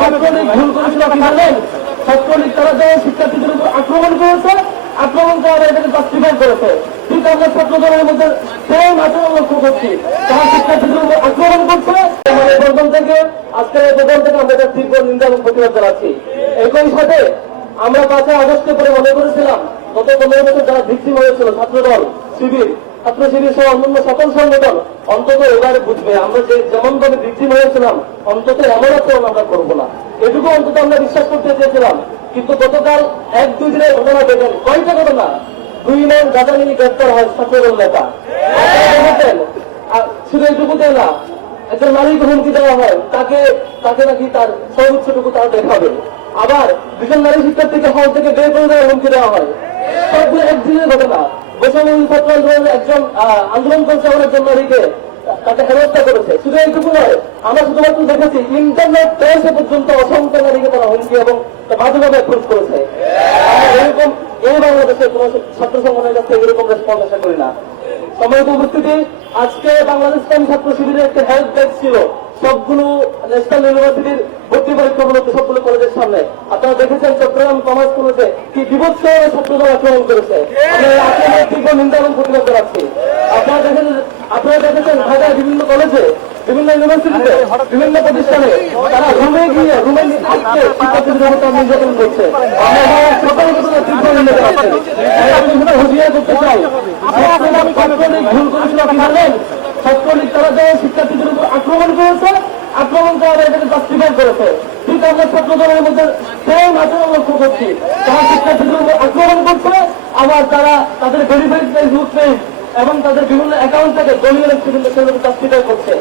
ছাত্রলীগ ভুল করেছিল কি জানেন? ছাত্রলীগ তারা যে শিক্ষার্থীদের উপর আক্রমণ করেছে, আক্রমণ করার এটাকে জাস্টিফাই করেছে। ঠিক আমরা ছাত্র দলের মধ্যে সেম আচরণ লক্ষ্য করছি, তারা শিক্ষার্থীদের উপর আক্রমণ করছে। মানে প্রথম থেকে আজকের এই প্রথম থেকে আমরা এটা তীব্র নিন্দা এবং প্রতিবাদ জানাচ্ছি। একই সাথে আমরা 5 আগস্টের পরে মনে করেছিলাম গত 15 বছর যারা ভিত্তিম হয়েছিল ছাত্রদল, শিবির, ছাত্র শিবির সহ অন্যান্য সকল সংগঠন অন্তত এবারে বুঝবে আমরা যে যেমন ভাবে ভিত্তিম হয়েছিলাম অন্তত এমন আচরণ আমরা করবো না, এটুকু অন্তত আমরা বিশ্বাস করতে চেয়েছিলাম। কিন্তু গতকাল 1-2 দিনের ঘটনা দেখেন, কয়টা ঘটনা? 2 মান গাঁজা নিয়ে গ্রেপ্তার হয় ছাত্রদল নেতা। শুধু এইটুকুতে না, একজন নারীকে হুমকি দেওয়া হয়, তাকে নাকি তার সর্বোচ্চটুকু তারা দেখাবে। আবার 2জন নারী শিক্ষার্থীকে হল থেকে বের করে দেওয়ার হুমকি দেওয়া হয়। সবগুলো একদিনের ঘটনা। বৈষম্য ছাত্র আন্দোলনের একজন আন্দোলন করছে এমন একজন নারীকে তাকে হেনস্থা করেছে। শুধু এইটুকু নয়, আমরা শুধুমাত্র দেখেছি ইন্টারনেট পেয়েছে পর্যন্ত অসংখ্য নারীকে তারা হুমকি এবং বাজেভাবে অ্যাপ্রোচ করেছে। আমরা এরকম এই বাংলাদেশের কোন ছাত্র সংগঠনের কাছ থেকে এরকম রেসপন্স আশা করি না। সম্মানিত উপস্থিতি, আজকে বাংলাদেশ ছাত্র শিবিরের একটা হেল্প ডেস্ক ছিল সবগুলো ন্যাশনাল ইউনিভার্সিটির ভর্তি পরীক্ষাগুলোতে, সবগুলো কলেজের সামনে। আপনারা দেখেছেন চট্টগ্রাম কমার্স কলেজে কি বিভৎস ছাত্রদল আক্রমণ করেছে। আমরা এই আক্রমণের তীব্র নিন্দা এবং প্রতিবাদ জানাচ্ছি। আপনারা দেখেছেন ঢাকায় বিভিন্ন কলেজে, বিভিন্ন ইউনিভার্সিটিতে, বিভিন্ন প্রতিষ্ঠানে তারা রুমে গিয়ে রুমে আজকে শিক্ষার্থীদের উপর নির্যাতন করছে। আমরা সকল ঘটনা তীব্র নিন্দা জানাচ্ছি। হুঁশিয়ার করতে চাই, ছাত্রলীগ ভুল করেছিল কি জানেন? ছাত্রলীগ তারা যে শিক্ষার্থীদের উপর আক্রমণ করেছে, আক্রমণ করার এটাকে জাস্টিফাই করেছে। ঠিক আমরা ছাত্র দলের মধ্যে সেম আচরণ লক্ষ্য করছি, তারা শিক্ষার্থীদের উপর আক্রমণ করছে, আবার তারা তাদের ভেরিফাইড ফেসবুক পেজ এবং তাদের বিভিন্ন অ্যাকাউন্ট থেকে দলীয় নেতৃবৃন্দ সেগুলোকে জাস্টিফাই করছে।